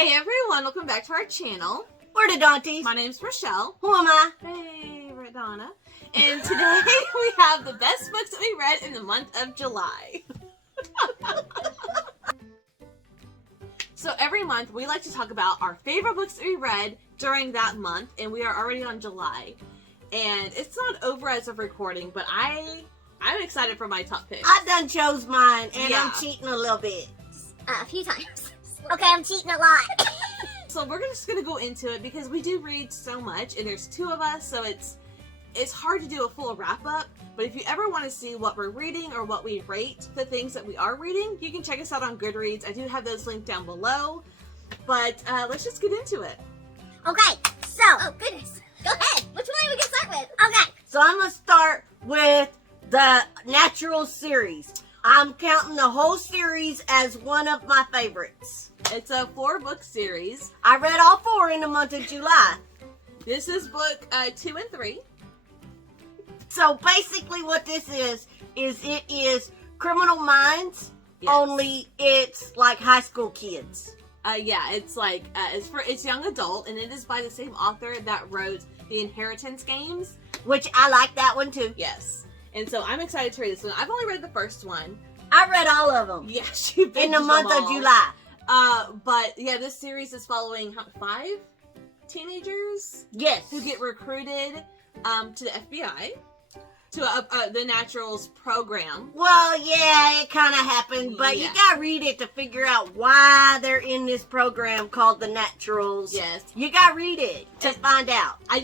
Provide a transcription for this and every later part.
Hey everyone, welcome back to our channel. We're the Dawnties. My name's Rochelle. Who am I? Hey, Radonna. And today we have the best books that we read in the month of July. So every month we like to talk about our favorite books that we read during that month, and we are already on July. And it's not over as of recording, but I'm excited for my top picks. I done chose mine, and Yeah. I'm cheating a little bit. A few times. Okay, I'm cheating a lot. So we're just going to go into it because we do read so much, and there's two of us, so it's hard to do a full wrap-up. But if you ever want to see what we're reading or what we rate the things that we are reading, you can check us out on Goodreads. I do have those linked down below. But let's just get into it. Okay, so. Oh, goodness. Go ahead. Which one are we going to start with? Okay. So I'm going to start with the Natural series. I'm counting the whole series as one of my favorites. It's a 4-book series. I read all 4 in the month of July. This is book 2 and 3. So basically what this is it is Criminal Minds, Yes. only it's like high school kids. Yeah, it's like, it's young adult, and it is by the same author that wrote the Inheritance games. Which I like that one too. Yes. And so I'm excited to read this one. I've only read the first one. I read all of them. Yeah, she binged in the them month of all. July. But yeah, this series is following 5 teenagers Yes. who get recruited to the FBI, to the Naturals program. Well, yeah, it kind of happened, but Yeah. you gotta read it to figure out why they're in this program called the Naturals. Yes. You gotta read it to find out. I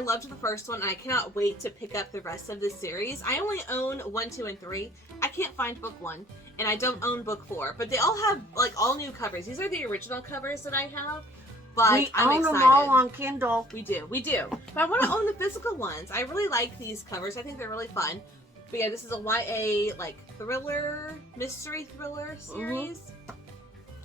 loved the first one, and I cannot wait to pick up the rest of this series. I only own 1, 2, and 3. I can't find book 1, and I don't own book 4, but they all have like all new covers. These are the original covers that I have. But We I'm own excited. them all on Kindle. We do. But I want to own the physical ones. I really like these covers. I think they're really fun. But yeah, this is a YA, like, mystery thriller series.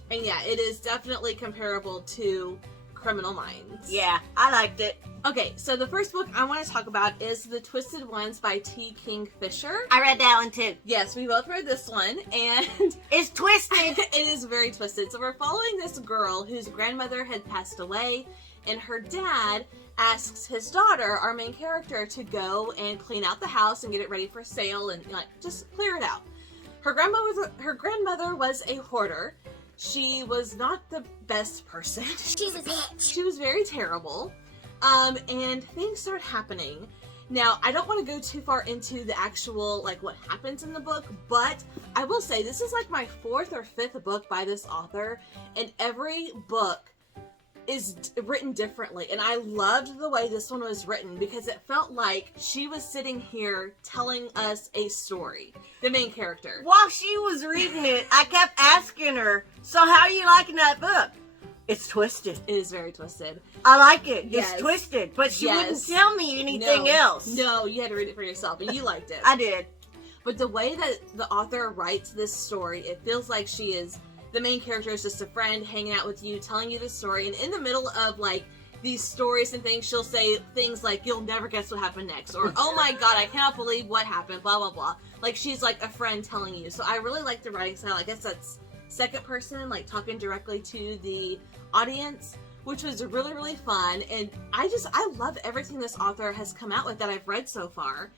And yeah, it is definitely comparable to Criminal Minds. Yeah, I liked it. Okay, so the first book I want to talk about is The Twisted Ones by T. Kingfisher. I read that one too. Yes, we both read this one, and It's twisted. it is very twisted. So we're following this girl whose grandmother had passed away, and her dad asks his daughter, our main character, to go and clean out the house and get it ready for sale and just clear it out. Her grandmother was a hoarder. She was not the best person. She was it. She was very terrible. And things start happening. Now, I don't want to go too far into the actual, like, what happens in the book, but I will say this is like my 4th or 5th book by this author, and every book is written differently. And I loved the way this one was written because it felt like she was sitting here telling us a story, the main character. While she was reading it, I kept asking her, so how are you liking that book? It's twisted. It is very twisted. I like it. Yes. It's twisted. But she Yes. wouldn't tell me anything No. else. No, you had to read it for yourself, and you liked it. I did. But the way that the author writes this story, it feels like the main character is just a friend hanging out with you, telling you the story, and in the middle of, like, these stories and things, she'll say things like, you'll never guess what happened next, or, oh my god, I cannot believe what happened, blah, blah, blah. Like, she's like a friend telling you. So I really like the writing style. I guess that's second person, like, talking directly to the audience, which was really, really fun. And I love everything this author has come out with that I've read so far.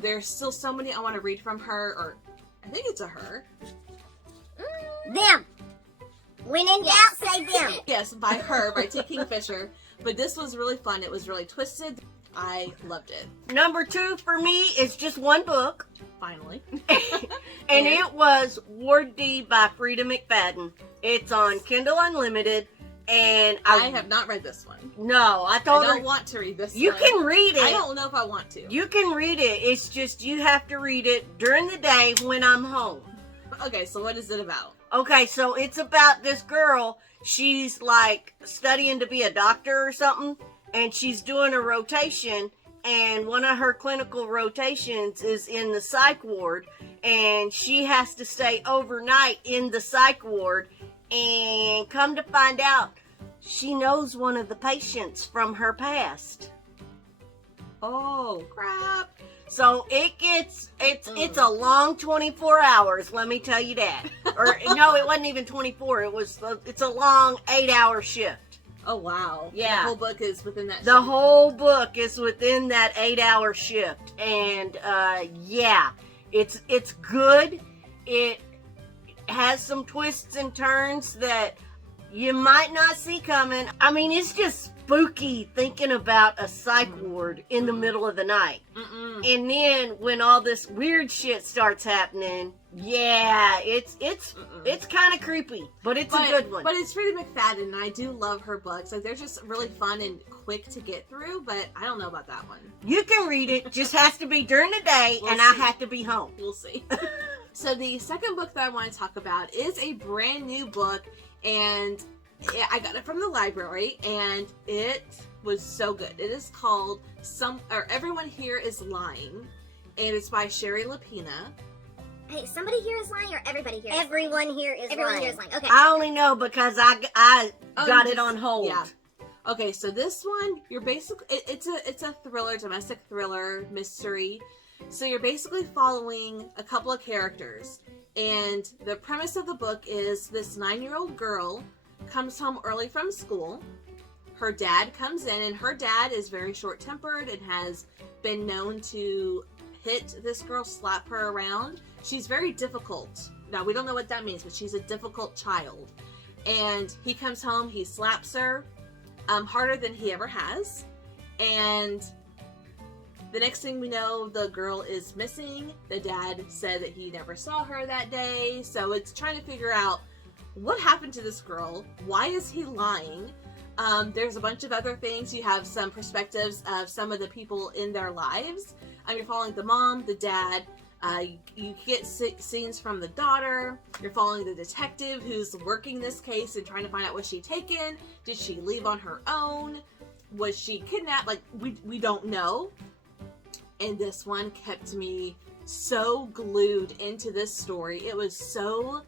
There's still so many I want to read from her, or I think it's a her. Them. When in doubt, say them. Yes, by her, by T. Kingfisher. But this was really fun. It was really twisted. I loved it. Number 2 for me is just one book. Finally. And it was Ward D by Frida McFadden. It's on Kindle Unlimited. And I have not read this one. No, I I told don't her. want to read this You one. can read it. I don't know if I want to. You can read it. It's just you have to read it during the day when I'm home. Okay, so what is it about? Okay, so it's about this girl. She's like studying to be a doctor or something, and she's doing a rotation, and one of her clinical rotations is in the psych ward, and she has to stay overnight in the psych ward, and come to find out, she knows one of the patients from her past. Oh, crap. So it's a long 24 hours, let me tell you that. Or no, it wasn't even 24. It's a long 8-hour shift. Oh wow. Yeah. The whole book is within that. The whole book is within that 8-hour shift, and yeah, it's good. It has some twists and turns that you might not see coming. I mean, it's just spooky thinking about a psych ward in the middle of the night. And then when all this weird shit starts happening, yeah, it's kind of creepy, but it's a good one. But it's Freida McFadden, and I do love her books. Like, they're just really fun and quick to get through, but I don't know about that one. You can read it, just has to be during the day, and I have to be home. We'll see. So the second book that I want to talk about is a brand new book, and I got it from the library, and it was so good. It is called Everyone Here Is Lying, and it's by Sherry Lapina. Hey, somebody here is lying, or everybody here? Everyone here is lying. Everyone here is lying. Okay. I only know because I got it on hold. Yeah. Okay, so this one, you're basically it's a thriller, domestic thriller mystery. So you're basically following a couple of characters, and the premise of the book is this 9-year-old girl comes home early from school. Her dad comes in, and her dad is very short-tempered and has been known to hit this girl, slap her around. She's very difficult. Now, we don't know what that means, but she's a difficult child. And he comes home, he slaps her harder than he ever has. And the next thing we know, the girl is missing. The dad said that he never saw her that day. So it's trying to figure out what happened to this girl. Why is he lying? There's a bunch of other things. You have some perspectives of some of the people in their lives. You're following the mom, the dad. You get scenes from the daughter. You're following the detective who's working this case and trying to find out, was she taken? Did she leave on her own? Was she kidnapped? Like, we don't know. And this one kept me so glued into this story. It was so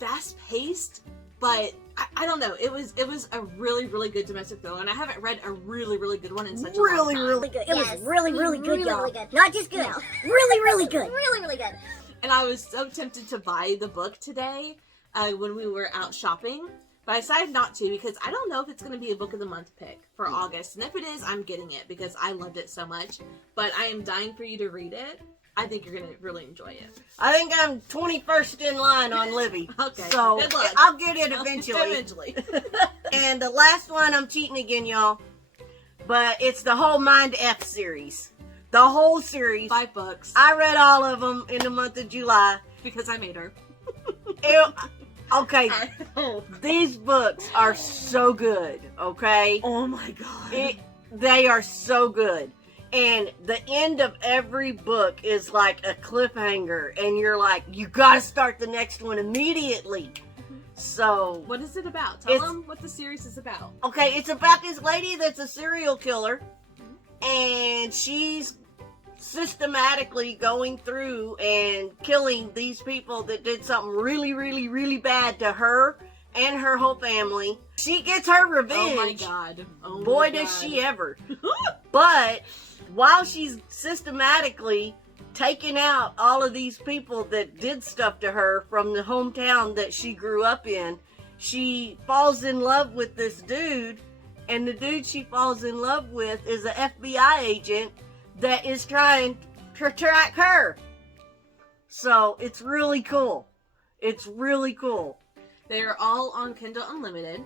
fast-paced, but I don't know. It was a really, really good domestic thriller, and I haven't read a really, really good one in such a long time. Really good. It was really, really good, y'all. Really good. Not just good. No. Really, really good. Really, really good. And I was so tempted to buy the book today when we were out shopping, but I decided not to because I don't know if it's going to be a book of the month pick for August. And if it is, I'm getting it because I loved it so much. But I am dying for you to read it. I think you're going to really enjoy it. I think I'm 21st in line on Libby. Okay. So good luck. I'll get it eventually. And the last one, I'm cheating again, y'all. But it's the whole Mind F series. The whole series. 5 books. I read all of them in the month of July. Because I made her. Okay. These books are so good, okay? Oh my god. They are so good. And the end of every book is like a cliffhanger, and you're like, you gotta start the next one immediately. So, what is it about? Tell them what the series is about. Okay, it's about this lady that's a serial killer, and she's systematically going through and killing these people that did something really, really, really bad to her and her whole family. She gets her revenge. Oh my god. Oh Boy, my god. does she ever. But while she's systematically taking out all of these people that did stuff to her from the hometown that she grew up in, she falls in love with this dude, and the dude she falls in love with is an FBI agent that is trying to track her. So it's really cool. It's really cool. They're all on Kindle Unlimited.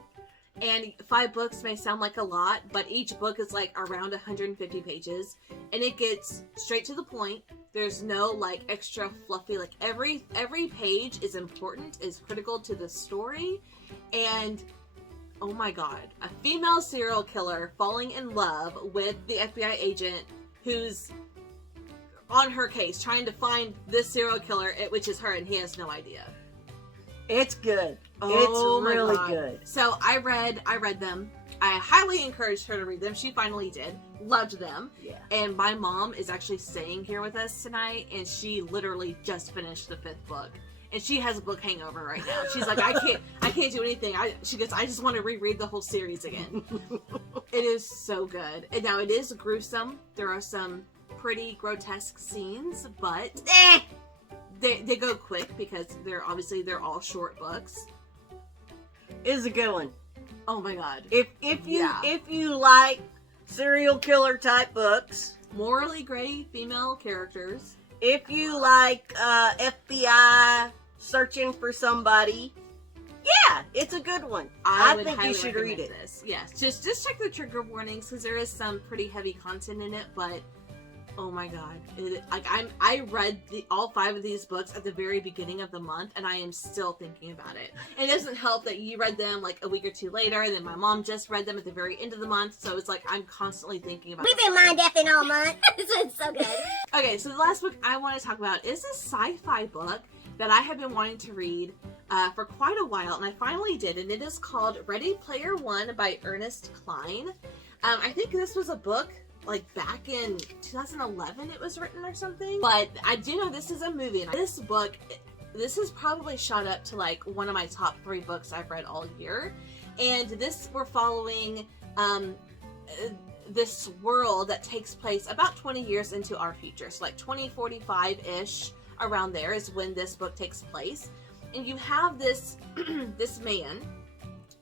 And 5 books may sound like a lot, but each book is like around 150 pages, and it gets straight to the point. There's no like extra fluffy, like every page is important, is critical to the story. And oh my god, a female serial killer falling in love with the FBI agent who's on her case, trying to find this serial killer, which is her, and he has no idea. It's good. Oh, it's really good. So I read them. I highly encouraged her to read them. She finally did. Loved them. Yeah. And my mom is actually staying here with us tonight, and she literally just finished the 5th book. And she has a book hangover right now. She's like, I can't do anything. She goes, I just want to reread the whole series again. It is so good. And now it is gruesome. There are some pretty grotesque scenes, but Eh. they go quick because they're all short books. Is a good one. Oh my god. If Yeah. you like serial killer type books, Morally gray female characters. if you like FBI searching for somebody, yeah, it's a good one. I would think you highly should recommend read it. This. Yes, just check the trigger warnings because there is some pretty heavy content in it, but oh my god, I read all 5 of these books at the very beginning of the month, and I am still thinking about it. It doesn't help that you read them like a week or 2 later, and then my mom just read them at the very end of the month, so it's like I'm constantly thinking about. We've been mind deafing all month. This one's so good. Okay, so the last book I want to talk about is a sci-fi book that I have been wanting to read for quite a while, and I finally did, and it is called Ready Player One by Ernest Cline. I think this was a book like back in 2011 it was written or something, but I do know this is a movie, and this has probably shot up to like one of my top 3 books I've read all year. And this, we're following this world that takes place about 20 years into our future, so like 2045-ish, around there is when this book takes place. And you have this this man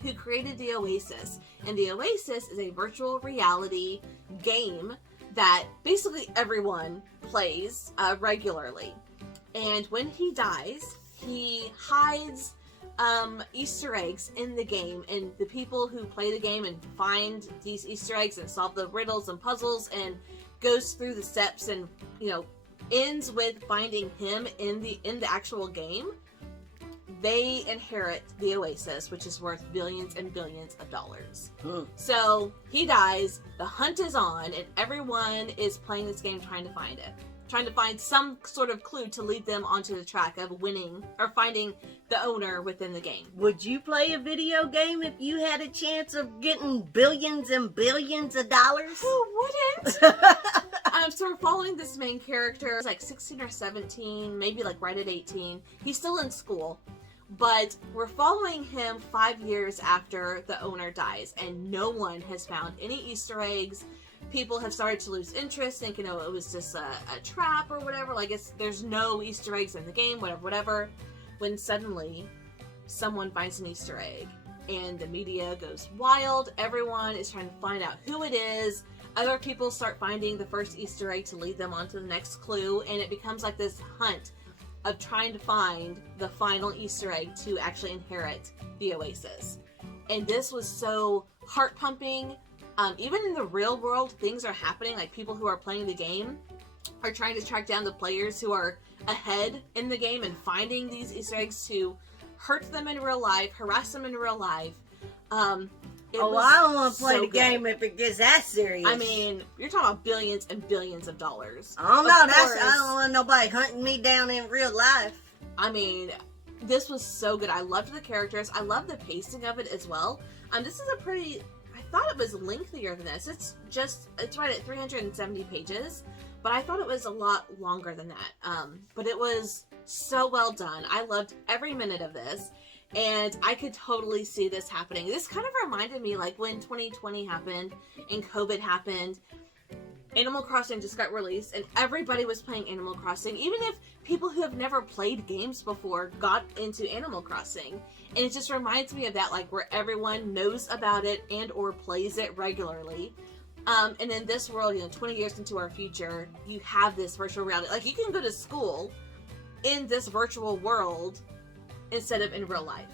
who created the Oasis, and the Oasis is a virtual reality game that basically everyone plays regularly. And when he dies, he hides Easter eggs in the game, and the people who play the game and find these Easter eggs and solve the riddles and puzzles and goes through the steps and, you know, ends with finding him in the actual game, they inherit the Oasis, which is worth billions and billions of dollars. So he dies, the hunt is on, and everyone is playing this game trying to find it. Trying to find some sort of clue to lead them onto the track of winning or finding the owner within the game. Would you play a video game if you had a chance of getting billions and billions of dollars? Who wouldn't? So we're following this main character. He's like 16 or 17, maybe like right at 18. He's still in school. But we're following him 5 years after the owner dies, and no one has found any Easter eggs. People have started to lose interest, thinking, oh, it was just a trap or whatever. Like, there's no Easter eggs in the game, whatever. When suddenly, someone finds an Easter egg, and the media goes wild. Everyone is trying to find out who it is. Other people start finding the first Easter egg to lead them on to the next clue, and it becomes like this hunt of trying to find the final Easter egg to actually inherit the Oasis. And this was so heart-pumping. Even in the real world, things are happening. Like, people who are playing the game are trying to track down the players who are ahead in the game and finding these Easter eggs to hurt them in real life, harass them in real life. I don't want to play the game if it gets that serious. I mean, you're talking about billions and billions of dollars. I don't know. I don't want nobody hunting me down in real life. I mean, this was so good. I loved the characters. I love the pacing of it as well. This is a pretty... I thought it was lengthier than this. It's right at 370 pages, but I thought it was a lot longer than that. But it was so well done. I loved every minute of this. And I could totally see this happening. This kind of reminded me, like, when 2020 happened and COVID happened, Animal Crossing just got released and everybody was playing Animal Crossing. Even if people who have never played games before got into Animal Crossing. And it just reminds me of that, like, where everyone knows about it and or plays it regularly. And in this world, 20 years into our future, you have this virtual reality. Like, you can go to school in this virtual world instead of in real life.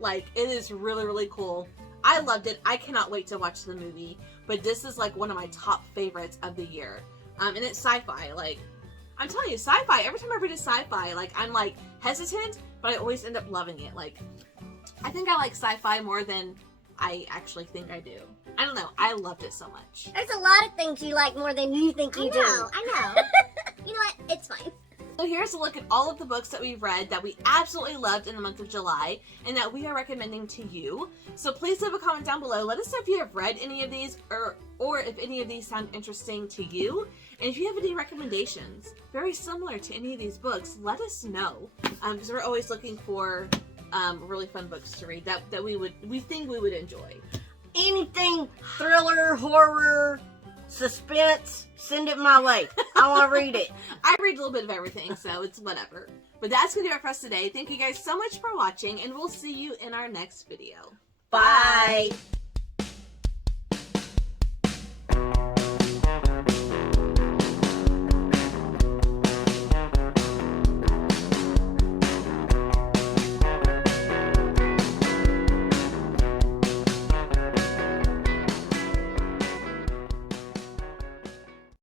Like, it is really, really cool. I loved it. I cannot wait to watch the movie. But this is, like, one of my top favorites of the year. And it's sci-fi. Like, I'm telling you, sci-fi, every time I read a sci-fi, like, I'm, like, hesitant, but I always end up loving it. Like, I think I like sci-fi more than I actually think I do. I don't know. I loved it so much. There's a lot of things you like more than you think you do. I know. You know what? It's fine. So here's a look at all of the books that we've read that we absolutely loved in the month of July and that we are recommending to you. So please leave a comment down below. Let us know if you have read any of these or if any of these sound interesting to you. And if you have any recommendations very similar to any of these books, let us know. Because we're always looking for really fun books to read that we think we would enjoy. Anything thriller, horror, suspense, send it my way. I want to read it. I read a little bit of everything, so it's whatever. But that's going to do it for us today. Thank you guys so much for watching, and we'll see you in our next video. Bye.